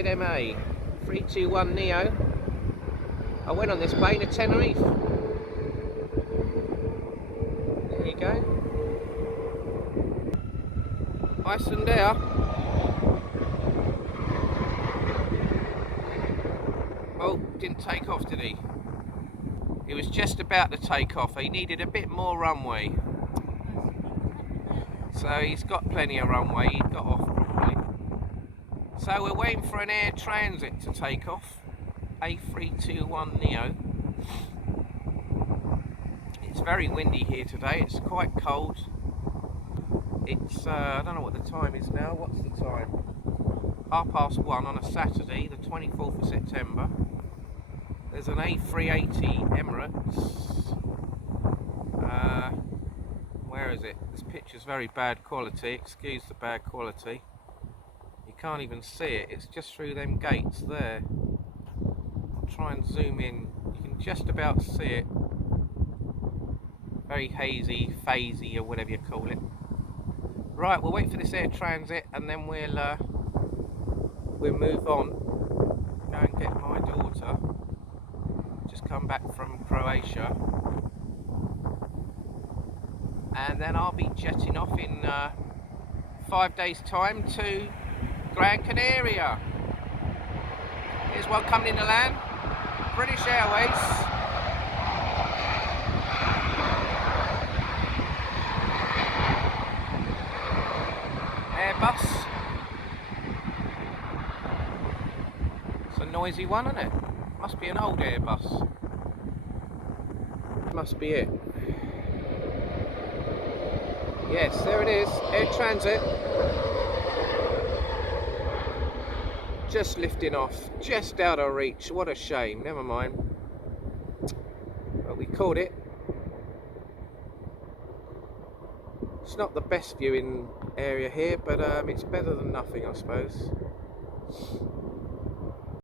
ZMA 321 Neo. I went on this plane to Tenerife. There you go. Iceland Air. Oh, didn't take off, did he? He was just about to take off. He needed a bit more runway. So he's got plenty of runway. He got off probably. So we're waiting for an air transit to take off. A321 Neo. It's very windy here today. It's quite cold. It's I don't know what the time is now. What's the time? 1:30 on a Saturday, the 24th of September. There's an A380 Emirates. Where is it? This picture's very bad quality. Excuse the bad quality. You can't even see it. It's just through them gates there. I'll try and zoom in. You can just about see it. Very hazy, phasey, or whatever you call it. Right, we'll wait for this air transit and then we'll move on. Go and get my daughter. Just come back from Croatia. And then I'll be jetting off in 5 days' time to Gran Canaria. Here's one coming in to land. British Airways. Airbus. It's a noisy one, isn't it? Must be an old Airbus. Must be it. Yes, there it is. Air transit. Just lifting off. Just out of reach. What a shame. Never mind. But we caught it. It's not the best viewing area here, but it's better than nothing, I suppose.